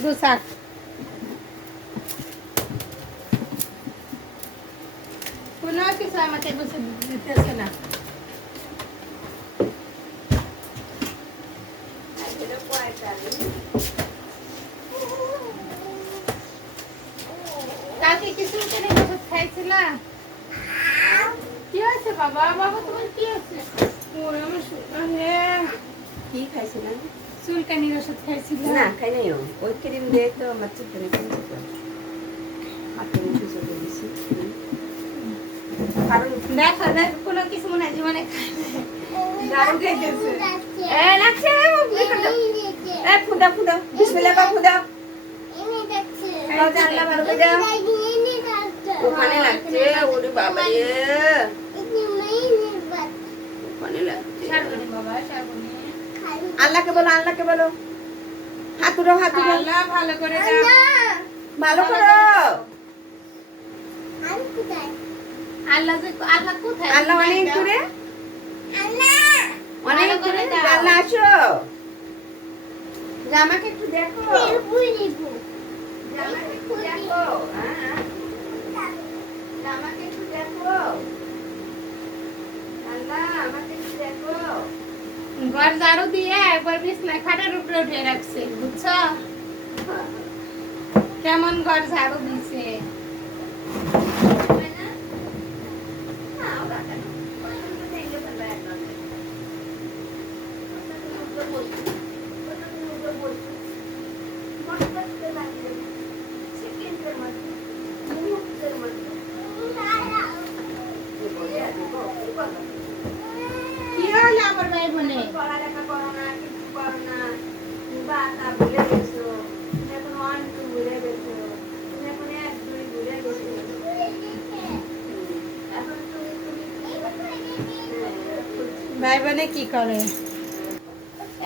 গুছাক কোনো কিছু আমাকে গুছে দিতেছে না। কালকে কিছু কেন ওষুধ খাইছিলা? কি হয়েছে বাবা? বাবা তোমার কি হয়েছে? ওরে আমার কি খাইছিলাম? চুলকানির ওষুধ খাইছিলা? না খাই নাই। ওই ক্রিম দিয়ে তো আমার চুলকানি কমছে তো। হাতে মুখে চলে দিছি। কারণ দেখো দেখো কোনো কিছু মনে হয় জীবনে দারুণ খাইতেছে। এ লাগছে এ ফুদা ফুদা বিসমিল্লাহ বা ফুদা আল্লাহ ভালো করে দাও। ওখানে লাগছে ওরে বাবা রে ওখানে লাগছে। শারবনি বাবা শারবনি। আল্লাহকে বলো হাত উঠাও আল্লাহ ভালো করে দাও। ভালো করো। আল্লাহ কোথায়? আল্লাহ অনেক দূরে অনেক দূরে। আল্লাহ আসো জামাকে একটু দেখো জামাকে একটু দেখো। হ্যাঁ জামাকে একটু দেখো। আল্লাহ আমাকে একটু দেখো। ঘর ঝাড়ু দিয়ে একবার বিছনা খাটের উপরে উঠে রাখছে বুঝছো কেমন ঘর ঝাড়ু দিছে। কি হলো আমার ভাই বোনে? পড়ালেখা করো না কিছু করো না বাতা ভুলে গেছো এখন 1 2 ভুলে গেছো এখন 1 2 ভুলে গেছো এখন ভাই বোনে কি করে?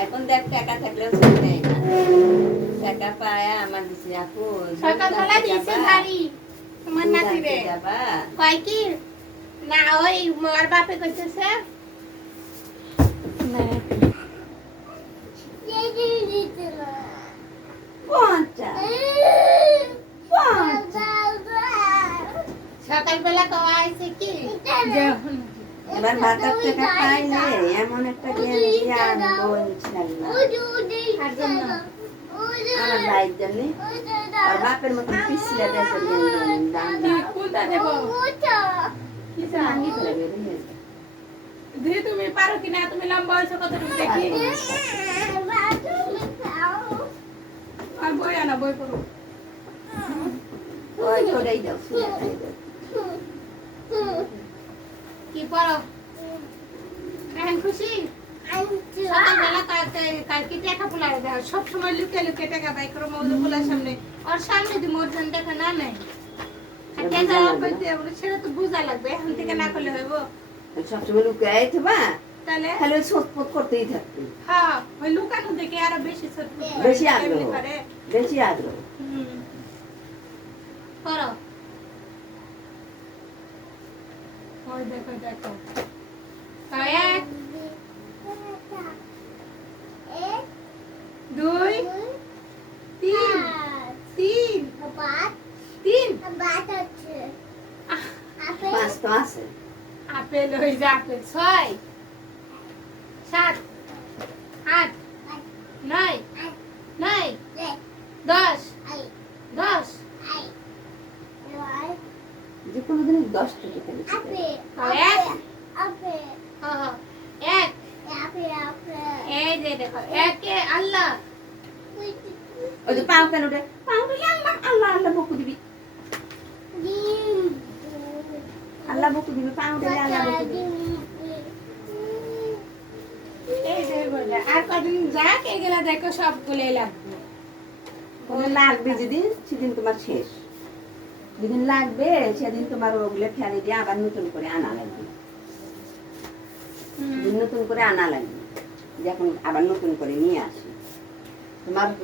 এখন দেখ টাকা থাকলেও চলবে না টাকা পায় আমার দিছি আপু সকালবেলা দিছে বাড়ি তোমার নাতি রে যাবা কয় কি না ওই মোর বাপে কইতেছে না সকালবেলা কওয়া আইছে কি এবার বাতার টাকা পাইলে এমন একটা জ্ঞান দিয়ে আনবো ইনশাল্লাহ আর জন্য আমার ভাইয়ের জন্য আর বাপের মতো পিছলে দেশের দাম কোনটা দেব কিছু ভাঙি ফেলে বেরিয়ে দিদি তুমি পারো কিনা তুমি লম্বা হয়েছো কতটুকু দেখি আর বই আনা বই পড়ো ওই ওটাই দাও শুয়ে খাই দাও কি পড়ো এখন খুশি সকালবেলা কালকে টাকা পোলায় দেয় সবসময় লুকে লুকে টাকা বাই করো মৌজু পোলার সামনে ওর সামনে দি মোর জন টাকা না নেই আর টাকা কইতে বলে সেটা তো বুঝা লাগবে এখন থেকে না করলে হইব সবসময় লুকে আইতে বা তাহলে খালি সোটপট করতেই থাকবে হ্যাঁ ওই লুকানো দেখে আরো বেশি সত্যি বেশি আগ্রহ বেশি আগ্রহ করো ওই দেখো দেখো এক 2 3 পাঁচ তো আছে আপেল হই যা আপেল 6 7 8 9 10 10 যে কোনো দিন 10 টাকা ফেলেছি এক এই যে দেখো একে আল্লাহ ওই যে পাও কেন রে পাও দিলে আল্লাহ আল্লাহ আল্লাহ বকু দিবি আল্লাহ বকু দিবি পাও দিলে আল্লাহ বকু দিবি এই যে বলে আর কদিন যাক এগুলা দেখো সবগুলোই লাগবে কোনো লাগবে যেদিন সেদিন তোমার শেষ যেদিন লাগবে সেদিন তোমার ওগুলো ফেলে দিয়ে আবার নতুন করে আনা লাগবে নতুন করে আনা লাগবে যখন আবার নতুন করে নিয়ে আসি তোমার